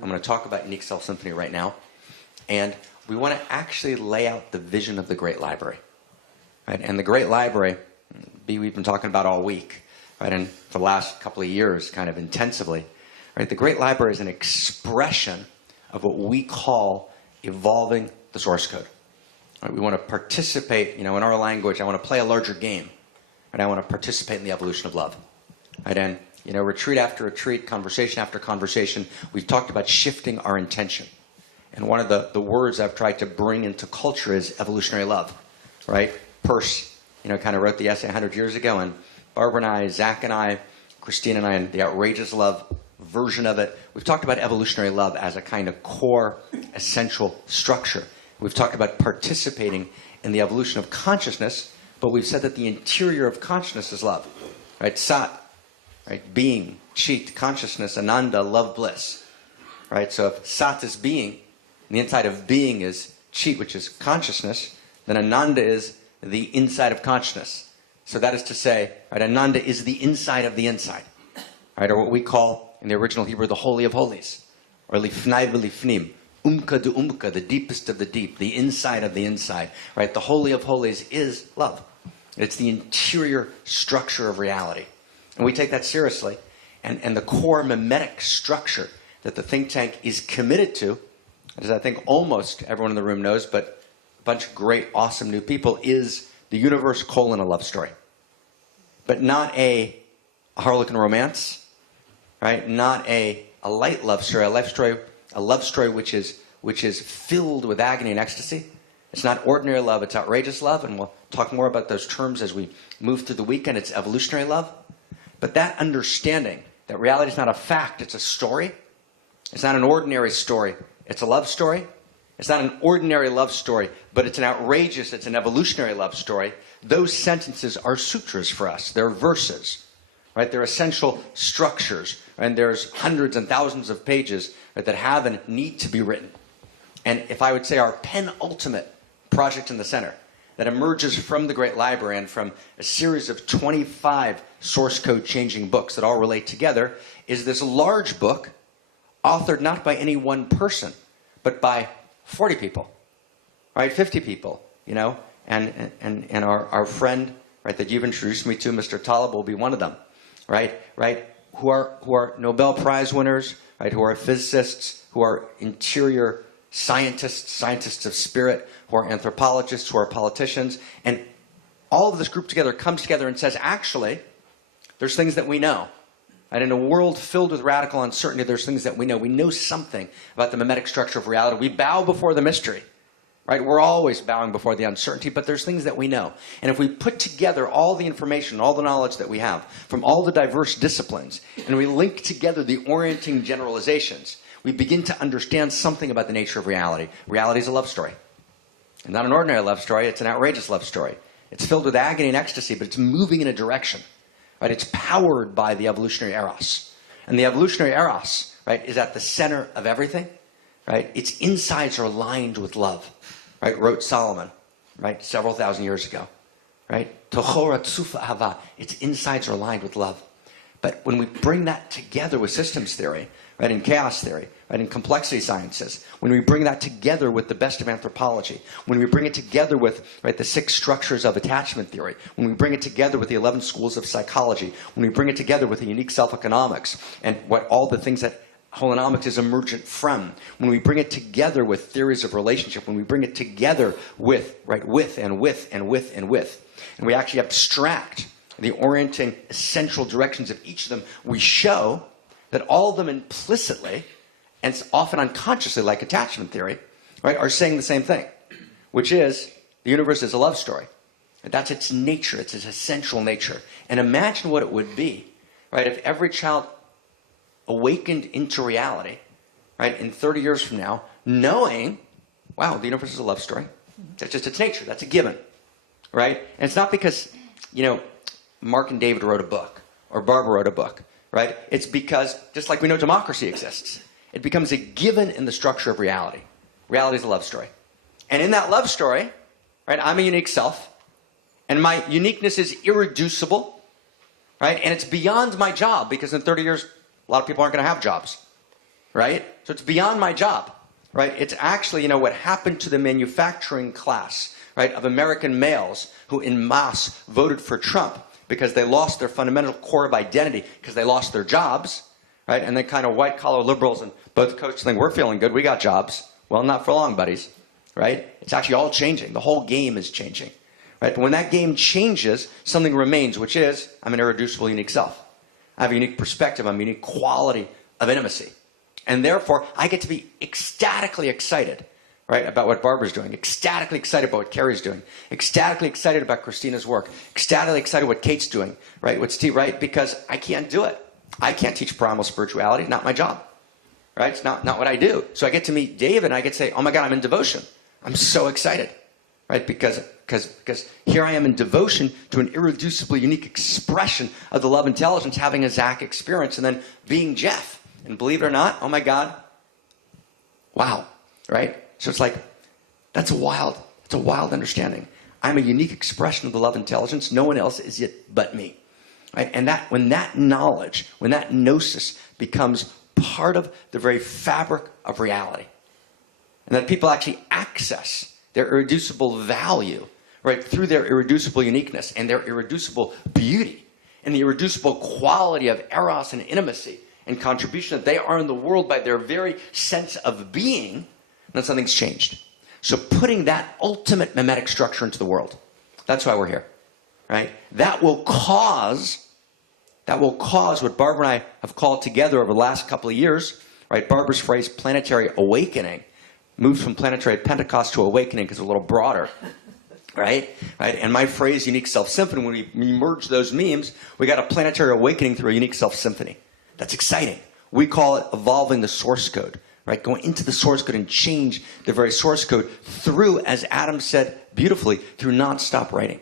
I'm going to talk about Unique Self Symphony right now. And we want to actually lay out the vision of the Great Library. Right? And the Great Library, we've been talking about all week, right? And for the last couple of years, kind of intensively. Right? The Great Library is an expression of what we call evolving the source code. Right? We want to participate, in our language, I want to play a larger game. And I want to participate in the evolution of love. Right? And, retreat after retreat, conversation after conversation, we've talked about shifting our intention. And one of the words I've tried to bring into culture is evolutionary love. Right? Peirce, kind of wrote the essay 100 years ago, and Barbara and I, Zach and I, Christine and I, and the outrageous love version of it, we've talked about evolutionary love as a kind of core, essential structure. We've talked about participating in the evolution of consciousness, but we've said that the interior of consciousness is love. Right? Sat, right? Being, Chit, consciousness, Ananda, love, bliss. Right? So if Sat is being, and the inside of being is Chit, which is consciousness, then Ananda is the inside of consciousness. So that is to say, right, Ananda is the inside of the inside. Right? Or what we call, in the original Hebrew, the Holy of Holies. Or Lifnai v'Lifnim. Umka de Umka, the deepest of the deep, the inside of the inside. Right? The Holy of Holies is love. It's the interior structure of reality. And we take that seriously. And the core mimetic structure that the think tank is committed to, as I think almost everyone in the room knows, but a bunch of great, awesome new people, is the universe : a love story. But not a Harlequin romance, right? Not a light love story, a love story which is filled with agony and ecstasy. It's not ordinary love, it's outrageous love, and we'll talk more about those terms as we move through the weekend. It's evolutionary love. But that understanding that reality is not a fact, it's a story. It's not an ordinary story, it's a love story. It's not an ordinary love story, but it's an evolutionary love story. Those sentences are sutras for us. They're verses, right? They're essential structures, and there's hundreds and thousands of pages, right, that have and need to be written. And if I would say our penultimate project in the center that emerges from the Great Library and from a series of 25 source code changing books that all relate together is this large book authored not by any one person, but by 40 people, right? 50 people, and our friend, right, that you've introduced me to, Mr. Taleb, will be one of them, right? Who are Nobel Prize winners, right? Who are physicists, who are interior scientists of spirit, who are anthropologists, who are politicians, and all of this group together comes together and says, actually, there's things that we know. And in a world filled with radical uncertainty, there's things that we know. We know something about the mimetic structure of reality. We bow before the mystery, right? We're always bowing before the uncertainty, but there's things that we know. And if we put together all the information, all the knowledge that we have from all the diverse disciplines, and we link together the orienting generalizations, we begin to understand something about the nature of reality. Reality is a love story. And not an ordinary love story, it's an outrageous love story. It's filled with agony and ecstasy, but it's moving in a direction. Right? It's powered by the evolutionary eros. And the evolutionary eros, right, is at the center of everything. Right? Its insides are lined with love. Right? Wrote Solomon, right, several thousand years ago. Right? Tochora tsufa hava. Its insides are lined with love. But when we bring that together with systems theory, right, and chaos theory, right, and complexity sciences, when we bring that together with the best of anthropology, when we bring it together with, right, the 6 structures of attachment theory, when we bring it together with the 11 schools of psychology, when we bring it together with the unique self-economics and what all the things that holonomics is emergent from, when we bring it together with theories of relationship, when we bring it together with, right, with, and we actually abstract the orienting essential directions of each of them, we show that all of them implicitly, and often unconsciously, like attachment theory, right, are saying the same thing, which is the universe is a love story. And that's its nature, it's its essential nature. And imagine what it would be, right, if every child awakened into reality, right, in 30 years from now, knowing, wow, the universe is a love story. That's just its nature, that's a given, right? And it's not because, Mark and David wrote a book, or Barbara wrote a book, right? It's because, just like we know democracy exists, it becomes a given in the structure of reality. Reality is a love story. And in that love story, right, I'm a unique self, and my uniqueness is irreducible, right? And it's beyond my job, because in 30 years, a lot of people aren't going to have jobs, right? So it's beyond my job, right? It's actually, what happened to the manufacturing class, right, of American males who in mass voted for Trump because they lost their fundamental core of identity because they lost their jobs, right? And then kind of white-collar liberals and both coaches think, we're feeling good, we got jobs. Well, not for long, buddies, right? It's actually all changing. The whole game is changing, right? But when that game changes, something remains, which is I'm an irreducible, unique self. I have a unique perspective. I'm a unique quality of intimacy. And therefore, I get to be ecstatically excited, right, about what Barbara's doing, ecstatically excited about what Carrie's doing, ecstatically excited about Christina's work, ecstatically excited what Kate's doing, right, what's Steve, right, because I can't do it. I can't teach primal spirituality, not my job, right? It's not what I do. So I get to meet David and I get to say, oh my God, I'm in devotion. I'm so excited, right, because here I am in devotion to an irreducibly unique expression of the love intelligence, having a Zach experience and then being Jeff. And believe it or not, oh my God, wow, right? So it's like, that's a wild understanding. I'm a unique expression of the love intelligence. No one else is it but me. Right? And when that knowledge, when that gnosis becomes part of the very fabric of reality, and that people actually access their irreducible value, right, through their irreducible uniqueness and their irreducible beauty and the irreducible quality of eros and intimacy and contribution that they are in the world by their very sense of being, then something's changed. So putting that ultimate mimetic structure into the world, that's why we're here, right? That will cause what Barbara and I have called together over the last couple of years, right? Barbara's phrase, planetary awakening, moves from planetary Pentecost to awakening because it's a little broader, right? And my phrase, unique self-symphony, when we merge those memes, we got a planetary awakening through a unique self-symphony. That's exciting. We call it evolving the source code, right? Going into the source code and change the very source code through, as Adam said beautifully, through nonstop writing.